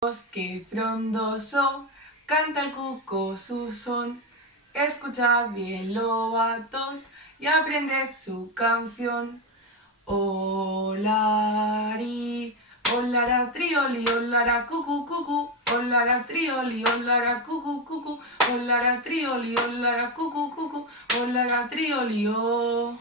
Bosque frondoso, canta el cuco su son. Escuchad bien, lobatos, y aprended su canción. Olari, olara trioli, olara cucu cucu, olara trioli, olara cucu cucu, olara trioli, olara cucu cucu, olara trioli, oh.